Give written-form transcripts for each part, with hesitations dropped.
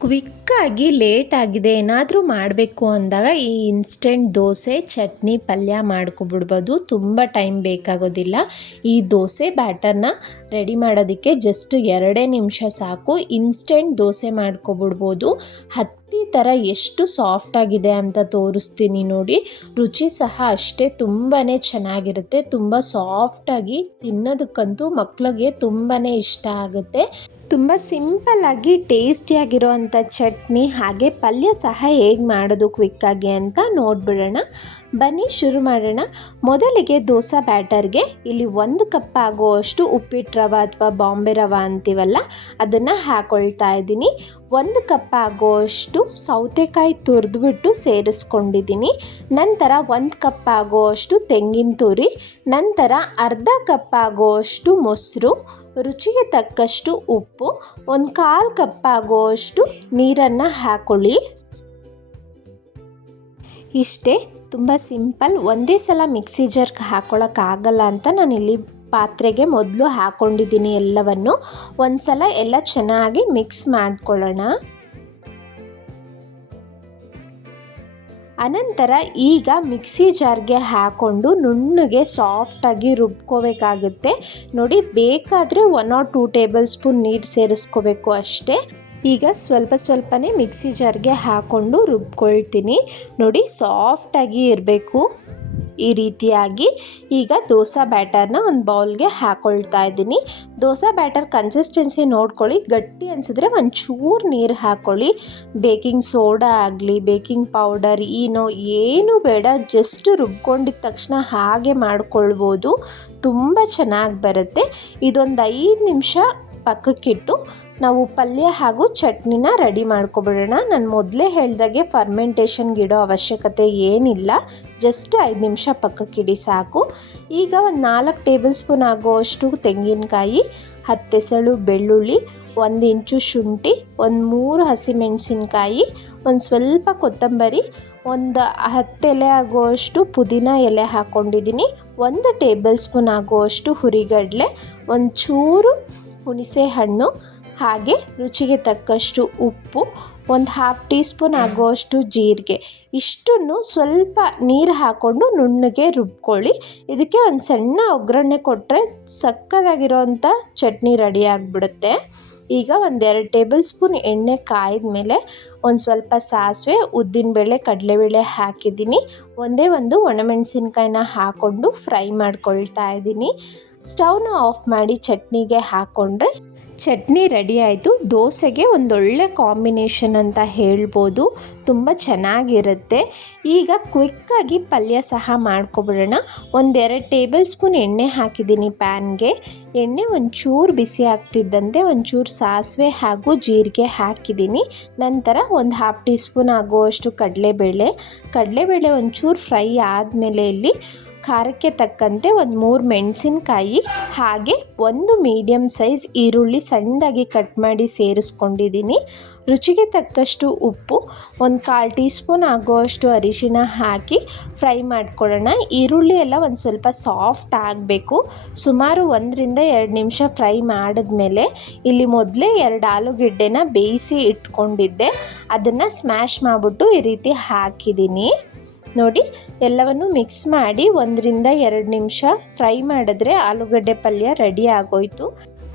ಕ್ವಿಕ್ಕಾಗಿ late ಆಗಿದೆ ಏನಾದರೂ ಮಾಡಬೇಕು ಅಂದಾಗ ಈ ಇನ್ಸ್ಟೆಂಟ್ ದೋಸೆ ಚಟ್ನಿ ಪಲ್ಯ ಮಾಡ್ಕೊಬಿಡ್ಬೋದು. ತುಂಬ ಟೈಮ್ ಬೇಕಾಗೋದಿಲ್ಲ. ಈ ದೋಸೆ ಬ್ಯಾಟರ್ನ ರೆಡಿ ಮಾಡೋದಕ್ಕೆ ಜಸ್ಟ್ 2 ನಿಮಿಷ ಸಾಕು. ಇನ್ಸ್ಟೆಂಟ್ ದೋಸೆ ಮಾಡ್ಕೊಬಿಡ್ಬೋದು. ಹತ್ತಿ ಥರ ಎಷ್ಟು ಸಾಫ್ಟಾಗಿದೆ ಅಂತ ತೋರಿಸ್ತೀನಿ ನೋಡಿ. ರುಚಿ ಸಹ ಅಷ್ಟೇ ತುಂಬಾ ಚೆನ್ನಾಗಿರುತ್ತೆ. ತುಂಬ ಸಾಫ್ಟಾಗಿ ತಿನ್ನೋದಕ್ಕಂತೂ ಮಕ್ಕಳಿಗೆ ತುಂಬಾ ಇಷ್ಟ ಆಗುತ್ತೆ. ತುಂಬ ಸಿಂಪಲ್ಲಾಗಿ ಟೇಸ್ಟಿಯಾಗಿರೋವಂಥ ಚಟ್ನಿ ಹಾಗೆ ಪಲ್ಯ ಸಹ ಹೇಗೆ ಮಾಡೋದು ಕ್ವಿಕ್ಕಾಗಿ ಅಂತ ನೋಡಿಬಿಡೋಣ. ಬನ್ನಿ ಶುರು ಮಾಡೋಣ. ಮೊದಲಿಗೆ ದೋಸೆ ಬ್ಯಾಟರ್ಗೆ ಇಲ್ಲಿ 1 ಕಪ್ ಆಗುವಷ್ಟು ಉಪ್ಪಿಟ್ಟು ರವೆ ಅಥವಾ ಬಾಂಬೆ ರವೆ ಅಂತೀವಲ್ಲ ಅದನ್ನು ಹಾಕ್ಕೊಳ್ತಾ ಇದ್ದೀನಿ. 1 ಕಪ್ ಆಗುವಷ್ಟು ಸೌತೆಕಾಯಿ ತುರಿದ್ಬಿಟ್ಟು ಸೇರಿಸ್ಕೊಂಡಿದ್ದೀನಿ. ನಂತರ 1 ಕಪ್ ಆಗುವಷ್ಟು ತೆಂಗಿನ ತುರಿ, ನಂತರ ಅರ್ಧ ಕಪ್ ಆಗುವಷ್ಟು ಮೊಸರು, ರುಚಿಗೆ ತಕ್ಕಷ್ಟು ಉಪ್ಪು, 1/4 ಕಪ್ ಆಗುವಷ್ಟು ನೀರನ್ನು ಹಾಕ್ಕೊಳ್ಳಿ. ಇಷ್ಟೇ, ತುಂಬ ಸಿಂಪಲ್. ಒಂದೇ ಸಲ ಮಿಕ್ಸಿ ಜಾರ್ಗೆ ಹಾಕ್ಕೊಳ್ಳೋಕ್ಕಾಗಲ್ಲ ಅಂತ ನಾನಿಲ್ಲಿ ಪಾತ್ರೆಗೆ ಮೊದಲು ಹಾಕ್ಕೊಂಡಿದ್ದೀನಿ ಎಲ್ಲವನ್ನು. ಒಂದು ಸಲ ಎಲ್ಲ ಚೆನ್ನಾಗಿ ಮಿಕ್ಸ್ ಮಾಡ್ಕೊಳ್ಳೋಣ. ಅನಂತರ ಈಗ ಮಿಕ್ಸಿ ಜಾರ್ಗೆ ಹಾಕ್ಕೊಂಡು ನುಣ್ಣಗೆ ಸಾಫ್ಟಾಗಿ ರುಬ್ಕೋಬೇಕಾಗುತ್ತೆ. ನೋಡಿ, ಬೇಕಾದರೆ 1 or 2 ಟೇಬಲ್ ಸ್ಪೂನ್ ನೀರು ಸೇರಿಸ್ಕೋಬೇಕು ಅಷ್ಟೇ. ಈಗ ಸ್ವಲ್ಪನೇ ಮಿಕ್ಸಿ ಜಾರ್ಗೆ ಹಾಕ್ಕೊಂಡು ರುಬ್ಕೊಳ್ತೀನಿ. ನೋಡಿ, ಸಾಫ್ಟಾಗಿ ಇರಬೇಕು ಈ ರೀತಿಯಾಗಿ. ಈಗ ದೋಸೆ ಬ್ಯಾಟರ್ನ ಒಂದು ಬೌಲ್ಗೆ ಹಾಕ್ಕೊಳ್ತಾ ಇದ್ದೀನಿ. ದೋಸೆ ಬ್ಯಾಟರ್ ಕನ್ಸಿಸ್ಟೆನ್ಸಿ ನೋಡ್ಕೊಳ್ಳಿ. ಗಟ್ಟಿ ಅನಿಸಿದ್ರೆ ಒಂಚೂರು ನೀರು ಹಾಕ್ಕೊಳ್ಳಿ. ಬೇಕಿಂಗ್ ಸೋಡಾ ಆಗಲಿ, ಬೇಕಿಂಗ್ ಪೌಡರ್, ಏನು ಬೇಡ, ಜಸ್ಟ್ ರುಬ್ಕೊಂಡಿದ್ದ ತಕ್ಷಣ ಹಾಗೆ ಮಾಡ್ಕೊಳ್ಬೋದು. ತುಂಬ ಚೆನ್ನಾಗಿ ಬರುತ್ತೆ. ಇದೊಂದು 5 ನಿಮಿಷ ಪಕ್ಕಕ್ಕಿಟ್ಟು ನಾವು ಪಲ್ಯ ಹಾಗೂ ಚಟ್ನಿನ ರೆಡಿ ಮಾಡ್ಕೊಬಿಡೋಣ. ನಾನು ಮೊದಲೇ ಹೇಳ್ದಾಗೆ ಫರ್ಮೆಂಟೇಷನ್ಗೆ ಇಡೋ ಅವಶ್ಯಕತೆ ಏನಿಲ್ಲ. ಜಸ್ಟ್ 5 ನಿಮಿಷ ಪಕ್ಕಕ್ಕಿಡಿ ಸಾಕು. ಈಗ ಒಂದು 4 ಟೇಬಲ್ ಸ್ಪೂನ್ ಆಗೋವಷ್ಟು ತೆಂಗಿನಕಾಯಿ, 10 ಎಸಳು ಬೆಳ್ಳುಳ್ಳಿ, 1 ಇಂಚು ಶುಂಠಿ, ಒಂದು 3 ಹಸಿಮೆಣಸಿನ್ಕಾಯಿ, ಒಂದು ಸ್ವಲ್ಪ ಕೊತ್ತಂಬರಿ, ಒಂದು 10 ಎಲೆ ಆಗುವಷ್ಟು ಪುದೀನ ಎಲೆ ಹಾಕ್ಕೊಂಡಿದ್ದೀನಿ, 1 ಟೇಬಲ್ ಸ್ಪೂನ್ ಆಗುವಷ್ಟು ಹುರಿಗಡಲೆ, ಒಂಚೂರು ಹುಣಸೆ ಹಣ್ಣು, ಹಾಗೆ ರುಚಿಗೆ ತಕ್ಕಷ್ಟು ಉಪ್ಪು, ಒಂದು 1/2 ಟೀ ಸ್ಪೂನ್ ಆಗುವಷ್ಟು ಜೀರಿಗೆ. ಇಷ್ಟನ್ನು ಸ್ವಲ್ಪ ನೀರು ಹಾಕ್ಕೊಂಡು ನುಣ್ಣಗೆ ರುಬ್ಕೊಳ್ಳಿ. ಇದಕ್ಕೆ ಒಂದು ಸಣ್ಣ ಒಗ್ಗರಣೆ ಕೊಟ್ಟರೆ ಸಕ್ಕತ್ತಾಗಿರೋವಂಥ ಚಟ್ನಿ ರೆಡಿ ಆಗಿಬಿಡುತ್ತೆ. ಈಗ 1-2 ಟೇಬಲ್ ಸ್ಪೂನ್ ಎಣ್ಣೆ ಕಾಯ್ದ ಮೇಲೆ ಒಂದು ಸ್ವಲ್ಪ ಸಾಸಿವೆ, ಉದ್ದಿನಬೇಳೆ, ಕಡಲೆಬೇಳೆ ಹಾಕಿದ್ದೀನಿ. ಒಂದೇ ಒಂದು ಒಣಮೆಣಸಿನ್ಕಾಯಿನ ಹಾಕ್ಕೊಂಡು ಫ್ರೈ ಮಾಡ್ಕೊಳ್ತಾ ಇದ್ದೀನಿ. ಸ್ಟವ್ನ ಆಫ್ ಮಾಡಿ ಚಟ್ನಿಗೆ ಹಾಕ್ಕೊಂಡ್ರೆ ಚಟ್ನಿ ರೆಡಿ ಆಯಿತು. ದೋಸೆಗೆ ಒಂದೊಳ್ಳೆ ಕಾಂಬಿನೇಷನ್ ಅಂತ ಹೇಳ್ಬೋದು. ತುಂಬ ಚೆನ್ನಾಗಿರುತ್ತೆ. ಈಗ ಕ್ವಿಕ್ಕಾಗಿ ಪಲ್ಯ ಸಹ ಮಾಡ್ಕೊಬಿಡೋಣ. 1-2 ಟೇಬಲ್ ಸ್ಪೂನ್ ಎಣ್ಣೆ ಹಾಕಿದ್ದೀನಿ ಪ್ಯಾನ್ಗೆ. ಎಣ್ಣೆ ಒಂಚೂರು ಬಿಸಿ ಆಗ್ತಿದ್ದಂತೆ ಒಂಚೂರು ಸಾಸಿವೆ ಹಾಗೂ ಜೀರಿಗೆ ಹಾಕಿದ್ದೀನಿ. ನಂತರ ಒಂದು 1/2 ಟೀ ಸ್ಪೂನ್ ಆಗುವಷ್ಟು ಕಡಲೆಬೇಳೆ ಒಂಚೂರು ಫ್ರೈ ಆದಮೇಲೆ ಇಲ್ಲಿ ಖಾರಕ್ಕೆ ತಕ್ಕಂತೆ ಒಂದು 3 ಮೆಣಸಿನ್ಕಾಯಿ ಹಾಗೆ ಒಂದು ಮೀಡಿಯಮ್ ಸೈಜ್ ಈರುಳ್ಳಿ ಸಣ್ಣದಾಗಿ ಕಟ್ ಮಾಡಿ ಸೇರಿಸ್ಕೊಂಡಿದ್ದೀನಿ. ರುಚಿಗೆ ತಕ್ಕಷ್ಟು ಉಪ್ಪು, 1/4 ಟೀ ಸ್ಪೂನ್ ಆಗುವಷ್ಟು ಅರಿಶಿಣ ಹಾಕಿ ಫ್ರೈ ಮಾಡ್ಕೊಳ್ಳೋಣ. ಈರುಳ್ಳಿ ಎಲ್ಲ ಒಂದು ಸ್ವಲ್ಪ ಸಾಫ್ಟ್ ಆಗಬೇಕು. ಸುಮಾರು 1-2 ನಿಮಿಷ ಫ್ರೈ ಮಾಡಿದ್ಮೇಲೆ ಇಲ್ಲಿ ಮೊದಲೇ 2 ಆಲೂಗೆಡ್ಡೆನ ಬೇಯಿಸಿ ಇಟ್ಕೊಂಡಿದ್ದೆ, ಅದನ್ನು ಸ್ಮ್ಯಾಶ್ ಮಾಡಿಬಿಟ್ಟು ಈ ರೀತಿ ಹಾಕಿದ್ದೀನಿ. ನೋಡಿ, ಎಲ್ಲವನ್ನು ಮಿಕ್ಸ್ ಮಾಡಿ 1-2 ನಿಮಿಷ ಫ್ರೈ ಮಾಡಿದ್ರೆ ಆಲೂಗಡ್ಡೆ ಪಲ್ಯ ರೆಡಿ ಆಗೋಯ್ತು.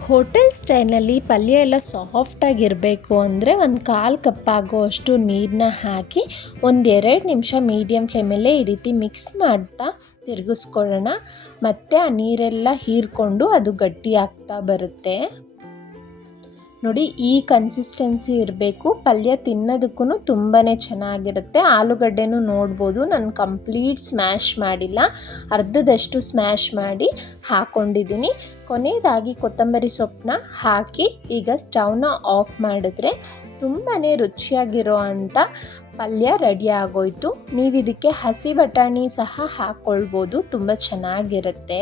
ಹೋಟೆಲ್ ಸ್ಟೈಲ್ನಲ್ಲಿ ಪಲ್ಯ ಎಲ್ಲ ಸಾಫ್ಟಾಗಿರಬೇಕು ಅಂದರೆ 1/4 ಕಪ್ ಆಗೋವಷ್ಟು ನೀರನ್ನ ಹಾಕಿ 1-2 ನಿಮಿಷ ಮೀಡಿಯಮ್ ಫ್ಲೇಮಲ್ಲೇ ಈ ರೀತಿ ಮಿಕ್ಸ್ ಮಾಡ್ತಾ ತಿರುಗಿಸ್ಕೊಳ್ಳೋಣ. ಮತ್ತು ಆ ನೀರೆಲ್ಲ ಹೀರ್ಕೊಂಡು ಅದು ಗಟ್ಟಿ ಆಗ್ತಾ ಬರುತ್ತೆ. ನೋಡಿ, ಈ ಕನ್ಸಿಸ್ಟೆನ್ಸಿ ಇರಬೇಕು. ಪಲ್ಯ ತಿನ್ನೋದಕ್ಕೂ ತುಂಬಾ ಚೆನ್ನಾಗಿರುತ್ತೆ. ಆಲೂಗಡ್ಡೆನೂ ನೋಡ್ಬೋದು, ನಾನು ಕಂಪ್ಲೀಟ್ ಸ್ಮ್ಯಾಶ್ ಮಾಡಿಲ್ಲ, ಅರ್ಧದಷ್ಟು ಸ್ಮ್ಯಾಶ್ ಮಾಡಿ ಹಾಕ್ಕೊಂಡಿದ್ದೀನಿ. ಕೊನೆಯದಾಗಿ ಕೊತ್ತಂಬರಿ ಸೊಪ್ಪನ್ನ ಹಾಕಿ ಈಗ ಸ್ಟವ್ನ ಆಫ್ ಮಾಡಿದ್ರೆ ತುಂಬಾ ರುಚಿಯಾಗಿರೋ ಅಂಥ ಪಲ್ಯ ರೆಡಿ ಆಗೋಯ್ತು. ನೀವು ಇದಕ್ಕೆ ಹಸಿ ಬಟಾಣಿ ಸಹ ಹಾಕ್ಕೊಳ್ಬೋದು, ತುಂಬ ಚೆನ್ನಾಗಿರುತ್ತೆ.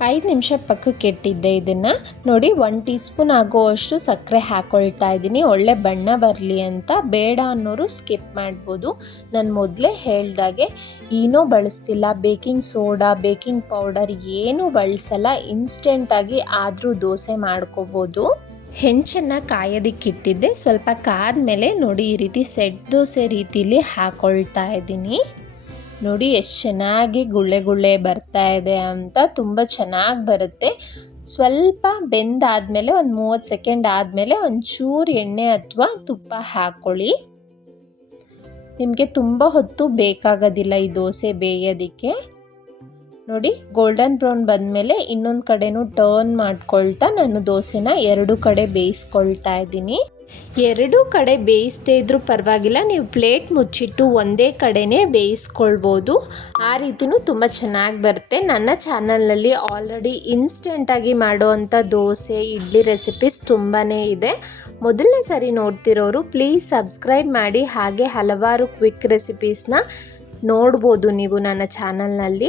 5 ನಿಮಿಷ ಪಕ್ಕಕ್ಕೆ ಇಟ್ಟಿದ್ದೆ ಇದನ್ನು. ನೋಡಿ, 1 ಟೀ ಸ್ಪೂನ್ ಆಗೋವಷ್ಟು ಸಕ್ಕರೆ ಹಾಕ್ಕೊಳ್ತಾ ಇದ್ದೀನಿ, ಒಳ್ಳೆ ಬಣ್ಣ ಬರಲಿ ಅಂತ. ಬೇಡ ಅನ್ನೋರು ಸ್ಕಿಪ್ ಮಾಡ್ಬೋದು. ನಾನು ಮೊದಲೇ ಹೇಳ್ದಾಗೆ ಏನೂ ಬಳಸ್ತಿಲ್ಲ, ಬೇಕಿಂಗ್ ಸೋಡಾ, ಬೇಕಿಂಗ್ ಪೌಡರ್ ಏನೂ ಬಳಸಲ್ಲ. ಇನ್ಸ್ಟೆಂಟಾಗಿ ಆದರೂ ದೋಸೆ ಮಾಡ್ಕೋಬೋದು. ಹೆಂಚನ್ನು ಕಾಯೋದಕ್ಕಿಟ್ಟಿದ್ದೆ. ಸ್ವಲ್ಪ ಕಾದ್ಮೇಲೆ ನೋಡಿ ಈ ರೀತಿ ಸೆಟ್ ದೋಸೆ ರೀತಿಲಿ ಹಾಕ್ಕೊಳ್ತಾ ಇದ್ದೀನಿ. ನೋಡಿ ಎಷ್ಟು ಚೆನ್ನಾಗಿ ಗುಳ್ಳೆ ಗುಳ್ಳೆ ಬರ್ತಾ ಇದೆ ಅಂತ, ತುಂಬ ಚೆನ್ನಾಗಿ ಬರುತ್ತೆ. ಸ್ವಲ್ಪ ಬೆಂದಾದಮೇಲೆ ಒಂದು 30 ಸೆಕೆಂಡ್ ಆದಮೇಲೆ ಒಂಚೂರು ಎಣ್ಣೆ ಅಥವಾ ತುಪ್ಪ ಹಾಕ್ಕೊಳ್ಳಿ. ನಿಮಗೆ ತುಂಬ ಹೊತ್ತು ಬೇಕಾಗೋದಿಲ್ಲ ಈ ದೋಸೆ ಬೇಯೋದಕ್ಕೆ. ನೋಡಿ ಗೋಲ್ಡನ್ ಬ್ರೌನ್ ಬಂದಮೇಲೆ ಇನ್ನೊಂದು ಕಡೆನೂ ಟರ್ನ್ ಮಾಡ್ಕೊಳ್ತಾ ನಾನು ದೋಸೆನ 2 ಕಡೆ ಬೇಯಿಸ್ಕೊಳ್ತಾ ಇದ್ದೀನಿ. 2 ಕಡೆ ಬೇಯಿಸದೇ ಇದ್ರೂ ಪರವಾಗಿಲ್ಲ, ನೀವು ಪ್ಲೇಟ್ ಮುಚ್ಚಿಟ್ಟು ಒಂದೇ ಕಡೆನೇ ಬೇಯಿಸ್ಕೊಳ್ಬೋದು. ಆ ರೀತಿಯೂ ತುಂಬ ಚೆನ್ನಾಗಿ ಬರುತ್ತೆ. ನನ್ನ ಚಾನಲ್ನಲ್ಲಿ ಆಲ್ರೆಡಿ ಇನ್ಸ್ಟೆಂಟಾಗಿ ಮಾಡೋವಂಥ ದೋಸೆ ಇಡ್ಲಿ ರೆಸಿಪೀಸ್ ತುಂಬಾ ಇದೆ. ಮೊದಲನೇ ಸರಿ ನೋಡ್ತಿರೋರು ಪ್ಲೀಸ್ ಸಬ್ಸ್ಕ್ರೈಬ್ ಮಾಡಿ. ಹಾಗೆ ಹಲವಾರು ಕ್ವಿಕ್ ರೆಸಿಪೀಸ್ನ ನೋಡ್ಬೋದು ನೀವು ನನ್ನ ಚಾನಲ್ನಲ್ಲಿ.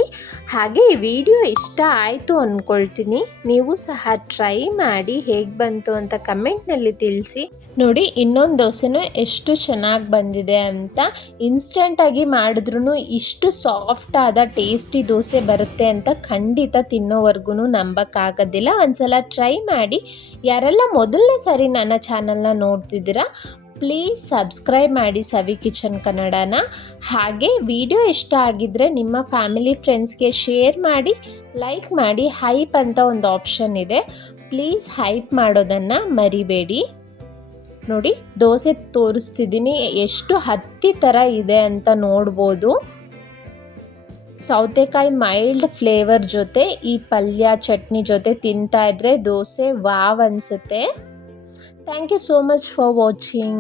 ಹಾಗೆ ಈ ವಿಡಿಯೋ ಇಷ್ಟ ಆಯಿತು ಅಂದ್ಕೊಳ್ತೀನಿ. ನೀವು ಸಹ ಟ್ರೈ ಮಾಡಿ ಹೇಗೆ ಬಂತು ಅಂತ ಕಮೆಂಟ್ನಲ್ಲಿ ತಿಳಿಸಿ. ನೋಡಿ ಇನ್ನೊಂದು ದೋಸೆನೂ ಎಷ್ಟು ಚೆನ್ನಾಗಿ ಬಂದಿದೆ ಅಂತ. ಇನ್ಸ್ಟೆಂಟಾಗಿ ಮಾಡಿದ್ರೂ ಇಷ್ಟು ಸಾಫ್ಟ್ ಆದ ಟೇಸ್ಟಿ ದೋಸೆ ಬರುತ್ತೆ ಅಂತ ಖಂಡಿತ ತಿನ್ನೋವರೆಗೂ ನಂಬೋಕ್ಕಾಗೋದಿಲ್ಲ. ಒಂದ್ಸಲ ಟ್ರೈ ಮಾಡಿ. ಯಾರೆಲ್ಲ ಮೊದಲನೇ ಸಾರಿ ನನ್ನ ಚಾನಲ್ನ ನೋಡ್ತಿದ್ದೀರಾ ಪ್ಲೀಸ್ ಸಬ್ಸ್ಕ್ರೈಬ್ ಮಾಡಿ ಸವಿ ಕಿಚನ್ ಕನ್ನಡನ. ಹಾಗೆ ವಿಡಿಯೋ ಇಷ್ಟ ಆಗಿದ್ದರೆ ನಿಮ್ಮ ಫ್ಯಾಮಿಲಿ ಫ್ರೆಂಡ್ಸ್ಗೆ ಶೇರ್ ಮಾಡಿ, ಲೈಕ್ ಮಾಡಿ. ಹೈಪ್ ಅಂತ ಒಂದು ಆಪ್ಷನ್ ಇದೆ, ಪ್ಲೀಸ್ ಹೈಪ್ ಮಾಡೋದನ್ನು ಮರಿಬೇಡಿ. ನೋಡಿ ದೋಸೆ ತೋರಿಸ್ತಿದ್ದೀನಿ, ಎಷ್ಟು ಹತ್ತಿ ಥರ ಇದೆ ಅಂತ ನೋಡ್ಬೋದು. ಸೌತೆಕಾಯಿ ಮೈಲ್ಡ್ ಫ್ಲೇವರ್ ಜೊತೆ ಈ ಪಲ್ಯ ಚಟ್ನಿ ಜೊತೆ ತಿಂತಾ ಇದ್ದರೆ ದೋಸೆ ವಾವ್ ಅನಿಸುತ್ತೆ. Thank you so much for watching.